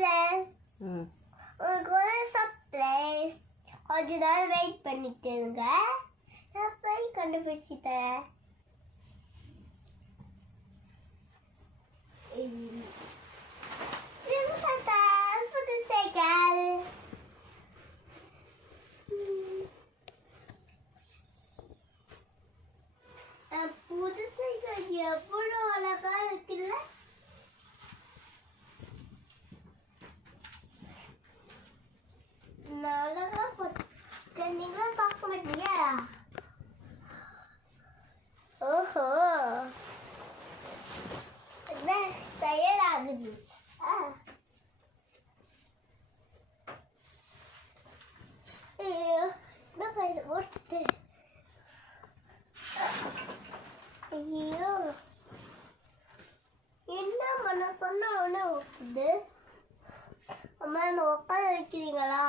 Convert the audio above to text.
Friends, உங்களுக்கு ஒரு surprise. கொஞ்ச நேரம் வெயிட் பண்ணிட்டு இருங்க, நான் போய் கண்டுபிடிச்சி தரேன். புது சைக்கிள். புது சைக்கிள் எவ்வளோ அழகா இருக்குல்ல. அழகா போட்டு நீங்களும் பார்க்க மாட்டீங்க. ஓஹோ, தயாராகுது. ஐயோ, என்ன பண்ண ஓட்டுட்டு. ஐயோ, என்ன பண்ண சொன்ன உடனே ஓட்டுது. அம்மா, என்ன உட்கார வைக்கிறீங்களா?